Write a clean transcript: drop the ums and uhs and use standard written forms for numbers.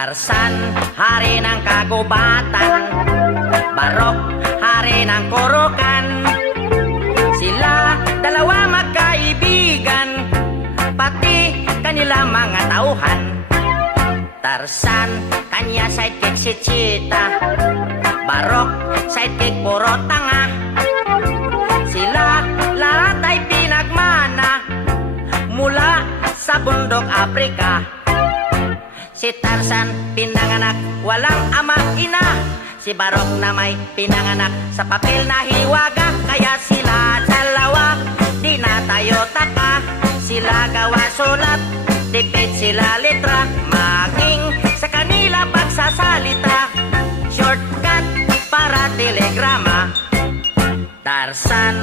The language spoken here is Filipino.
Tarzan, hari ng kagubatan. Barok, hari ng kurukan. Sila dalawa magkaibigan, pati kanila mga tauhan. Tarzan, kanya sidekick si Cheetah. Barok, sidekick puro tanga. Sila lahat ay pinagmana mula sa bundok Afrika. Si Tarzan pinanganak walang ama ina. Si Barok na may pinanganak sa papel na hiwaga. Kaya sila dalawa di na tayo taka. Sila gawa sulat, dipit sila letra. Maging sa kanila pagsasalita, shortcut para telegrama. Tarzan